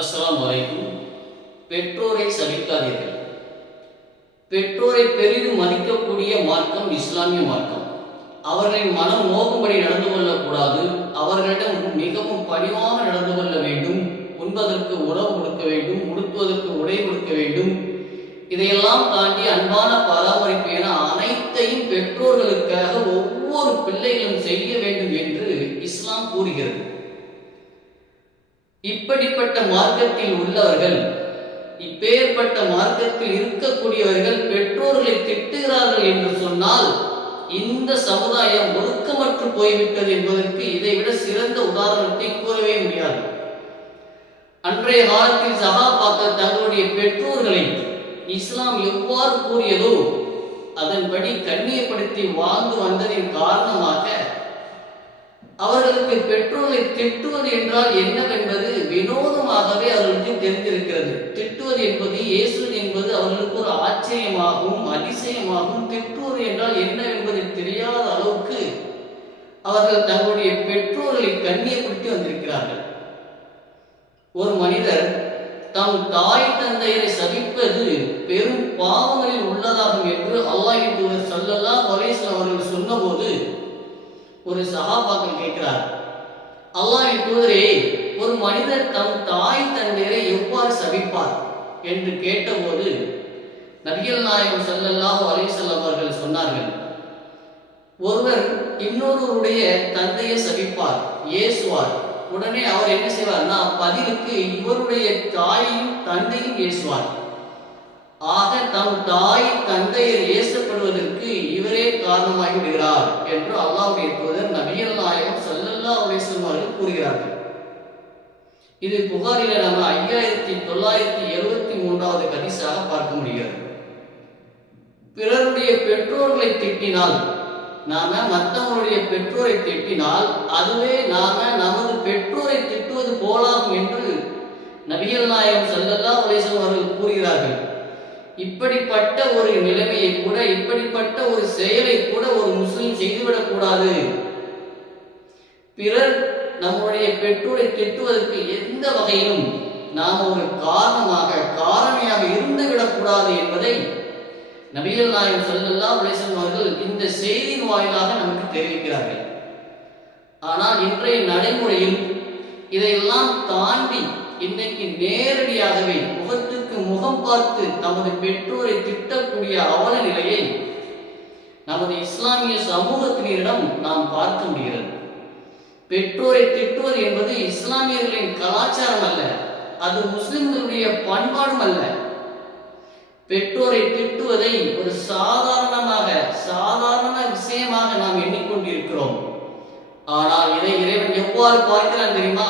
அஸ்லாம் அலைக்கும் பெற்றோரை சபிக்காதீர்கள் பெற்றோரை பெரிதும் மதிக்கக்கூடிய மார்க்கம் இஸ்லாமிய மார்க்கம். அவர்களின் மனம் நோக்கும்படி நடந்து கொள்ளக்கூடாது. அவர்களிடம் மிகவும் பணிவாக நடந்து கொள்ள வேண்டும். உண்பதற்கு உணவு கொடுக்க வேண்டும். உடுத்துவதற்கு உடை கொடுக்க வேண்டும். இதையெல்லாம் தாண்டி அன்பான பராமரிப்பு என அனைத்தையும் பெற்றோர்களுக்காக ஒவ்வொரு பிள்ளைகளும் செய்ய வேண்டும் என்று இஸ்லாம் கூறுகிறது இப்படிப்பட்ட மார்க்கத்தில் உள்ளவர்கள் இப்பேற்பட்ட மார்க்கத்தில் இருக்கக்கூடியவர்கள் பெற்றோர்களை திட்டுகிறார்கள் என்று சொன்னால் இந்த சமுதாயம் ஒழுக்கமற்று போய்விட்டது என்பதற்கு இதைவிட சிறந்த உதாரணத்தை கூறவே முடியாது. அன்றைய காலத்தில் சகாபாக்கள் தங்களுடைய பெற்றோர்களை இஸ்லாம் எவ்வாறு கூறியதோ அதன்படி கண்ணியப்படுத்தி வாழ்ந்து வந்ததின் காரணமாக அவர்களுக்கு பெற்றோரை திட்டுவது என்றால் என்னவென்பது வினோதமாகவே அவர்களுக்கு தெரிந்திருக்கிறது. திட்டுவது என்பது இயேசு என்பது அவர்களுக்கு ஒரு ஆச்சரியமாகவும் அதிசயமாகவும் திட்டுவது என்றால் என்னவென்பது தெரியாத அளவுக்கு அவர்கள் தங்களுடைய பெற்றோர்களை கண்ணியப்படுத்தி வந்திருக்கிறார்கள். ஒரு மனிதர் தம் தாய் தந்தையரை சபிப்பது பெரும் பாவங்களில் உள்ளதாகும் என்று அல்லாஹின் தூதர் ஸல்லல்லாஹு அவர்கள் சொன்னபோது ஒரு சகாபாக்கள் கேட்கிறார். அல்லாஹின் தூதரே ஒரு மனிதர் தம் தாய் தந்தையரை எவ்வாறு சபிப்பார்? என்று கேட்டபோது நபிகள் நாயகம் ஸல்லல்லாஹு அலைஹி அவர்கள் சொன்னார்கள் ஒருவர் இன்னொருவருடைய தந்தையை சபிப்பார் ஏசுவார். உடனே அவர் என்ன செய்வார்னா பதிலுக்கு இவருடைய தாயையும் தந்தையும் ஏசுவார். ஆக தம் தாய் தந்தையர் ஏசப்படுவதற்கு இவரே காரணமாகி விடுகிறார் என்று அல்லாஹ்வுடைய தூதர் நபியல் நாயகம் சல்லல்லா அலைஹி அவர்கள் கூறுகிறார்கள். இது புகாரில நம்ம ஐயாயிரத்தி தொள்ளாயிரத்தி எழுபத்தி மூன்றாவது கதிசாக பார்க்க முடிகிறது. பிறருடைய பெற்றோர்களை திட்டினால் நாம மற்றவங்களுடைய பெற்றோரை திட்டினால் அதுவே நாம நமது பெற்றோரை திட்டுவது போலாகும் என்று நபிகள் நாயகம் செல்லல்லா அலைஹி அவர்கள் கூறுகிறார்கள். இப்படிப்பட்ட ஒரு நிலைமையை கூட இப்படிப்பட்ட ஒரு செயலை கூட ஒரு முஸ்லிம் செய்துவிடக் கூடாது. பிறர் நம்முடைய பெற்றோரை திட்டுவதற்கு எந்த வகையிலும் நாம் ஒரு காரணமாக காரணியாக இருந்து விடக்கூடாது என்பதை நபிகள் நாயகம் சொல்லல்லா உலேசன் அவர்கள் இந்த செய்தியின் வாயிலாக நமக்கு தெரிவிக்கிறார்கள். ஆனால் இன்றைய நடைமுறையில் இதையெல்லாம் தாண்டி இன்னைக்கு நேரடியாகவே முகத்து பார்த்து தமது பெற்றோரை திட்டக்கூடிய அவல நிலையை நமது இஸ்லாமிய சமூகத்தினரிடம் நாம் பார்க்க முடிகிறது. பெற்றோரை திட்டுவது என்பது இஸ்லாமியர்களின் கலாச்சாரம் அல்ல அது முஸ்லிம்களுடைய பண்பாடும் அல்ல. பெற்றோரை திட்டுவதை ஒரு சாதாரணமாக சாதாரண விஷயமாக நாம் எண்ணிக்கொண்டிருக்கிறோம். ஆனால் இதை இறைவன் எவ்வாறு பார்க்கிறான் தெரியுமா?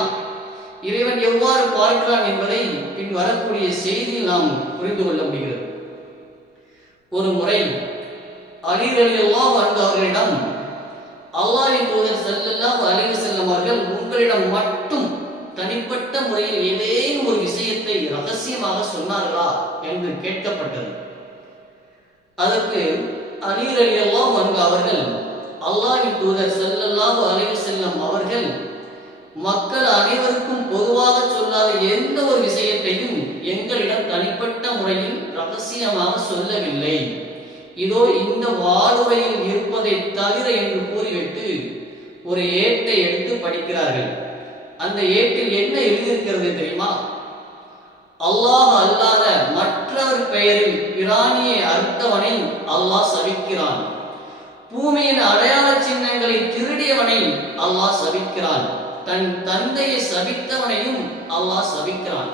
இறைவன் எவ்வாறு பார்க்கிறான் என்பதை பின் வரக்கூடிய செய்தியில் நாம் புரிந்து கொள்ள முடிகிறது. ஒரு முறை அலிரலி அல்லாஹ் அவர்களிடம் அல்லாஹின் தூதர் செல்லெல்லாம் அழிவு செல்லும் அவர்கள் உங்களிடம் மட்டும் தனிப்பட்ட முறையில் ஏதேனும் ஒரு விஷயத்தை ரகசியமாக சொன்னார்களா? என்று கேட்கப்பட்டது. அதற்கு அலீர் அலி அல்லாஹ் அவர்கள் அல்லாஹின் தூதர் ஸல்லல்லாஹு அலைஹி செல்லும் அவர்கள் மக்கள் அனைவருக்கும் பொதுவாக சொல்லாத எந்த ஒரு விஷயத்தையும் எங்களிடம் தனிப்பட்ட முறையில் ரகசியமாக சொல்லவில்லை. இதோ இந்த வாழ்வையில் இருப்பதை தவிர என்று கூறிவிட்டு ஒரு ஏட்டை எடுத்து படிக்கிறார்கள். அந்த ஏட்டில் என்ன எழுதியிருக்கிறது தெரியுமா? அல்லாஹ் அல்லாத மற்றவர் பெயரில் பிராணியை அறுத்தவனை அல்லாஹ் சபிக்கிறான் பூமியின் அடையாள சின்னங்களை திருடியவனை அல்லாஹ் சபிக்கிறான் தன் தந்தையை சபித்தவனையும் அல்லாஹ் சபிக்கிறான்.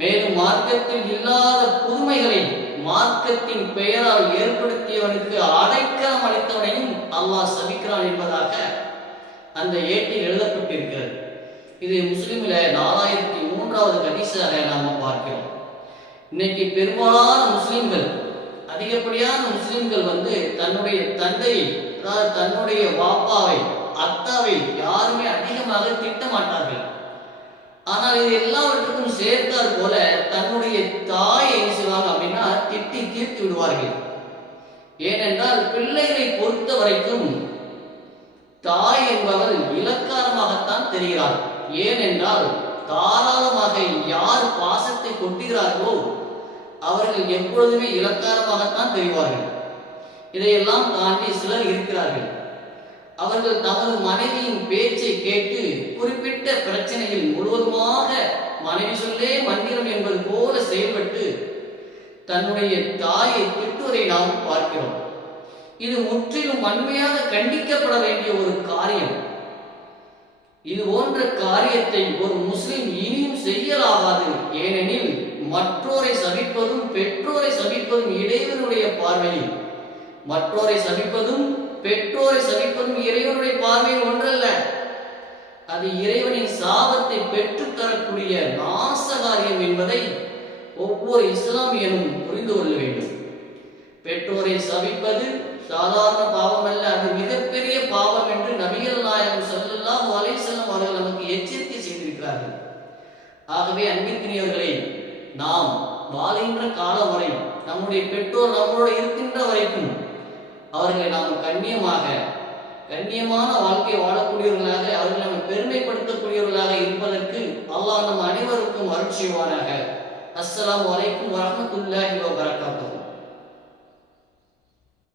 மேலும் மார்க்கத்தில் இல்லாத புதுமைகளை மார்க்கத்தின் பெயரால் ஏற்படுத்தியவனுக்கு அடைக்கலம் அளித்தவனையும் அல்லாஹ் சபிக்கிறான் என்பதாக அந்த ஏட்டில் எழுதப்பட்டிருக்கிறது. இது முஸ்லிமில் நாலாயிரத்தி மூன்றாவது கதிசாக நாம பார்க்கிறோம். இன்னைக்கு பெரும்பாலான முஸ்லிம்கள் அதிகப்படியான முஸ்லிம்கள் வந்து தன்னுடைய தந்தையை அதாவது தன்னுடைய வாப்பாவை அத்தாவை யாருமே அதிகமாக திட்ட மாட்டார்கள் ஆனால் இது எல்லாவற்றுக்கும் சேர்த்தார் போல தன்னுடைய தாயை என்ன செய்வாங்க அப்படின்னா திட்டி தீர்த்து விடுவார்கள். ஏனென்றால் பிள்ளைகளை பொறுத்த வரைக்கும் தாய் என்பவள் இலக்காரமாகத்தான் தெரிகிறார் ஏனென்றால் தாராளமாக யார் பாசத்தை கொட்டுகிறார்களோ அவர்கள் எப்பொழுதுமே இலக்காரமாகத்தான் தெரிவார்கள். இதையெல்லாம் தாண்டி சிலர் இருக்கிறார்கள். அவர்கள் தமது மனைவியின் பேச்சை கேட்டு குறிப்பிட்ட பிரச்சனையில் முழுவதுமாக மனைவி சொல்லே மந்திரம் என்பது போல செயல்பட்டு தன்னுடைய தாயை திட்டுவதை நாம் பார்க்கிறோம். இது முற்றிலும் வன்மையாக கண்டிக்கப்பட வேண்டிய ஒரு காரியம். இது போன்ற காரியத்தை ஒரு முஸ்லிம் இனியும் செய்யலாகாது. ஏனெனில் மற்றோரை சபிப்பதும் பெற்றோரை சபிப்பதும் இறைவனுடைய பார்வையில். மற்றோரை சபிப்பதும் பெற்றோரை சபிப்பதும் இறைவனுடைய பார்வையில் ஒன்றல்ல. அது இறைவனின் சாபத்தை பெற்றுத் தரக்கூடிய நாசகாரியம் என்பதை ஒவ்வொரு இஸ்லாமியனும் புரிந்து கொள்ள வேண்டும். பெற்றோரை சபிப்பது சாதாரண பாவம் அல்ல அது மிகப்பெரிய பாவம் என்று நபிகள் நாயகம் சொல்லலாம் அலைஹி அவர்கள் நமக்கு எச்சரிக்கை செய்திருக்கிறார்கள். ஆகவே அன்பிற்கினியவர்களே நாம் வாழுகின்ற காலம் வரை நம்முடைய பெற்றோர் நம்மளோடு இருக்கின்ற வரைக்கும் அவர்களை நாம் கண்ணியமாக கண்ணியமான வாழ்க்கையை வாழக்கூடியவர்களாக அவர்களை நம்ம பெருமைப்படுத்தக்கூடியவர்களாக இருப்பதற்கு அல்லாஹ் நம் அனைவருக்கும் அருள் செய்வானாக அஸ்ஸலாமு அலைக்கும் வரஹ்மத்துல்லாஹி வபரகாத்துஹு.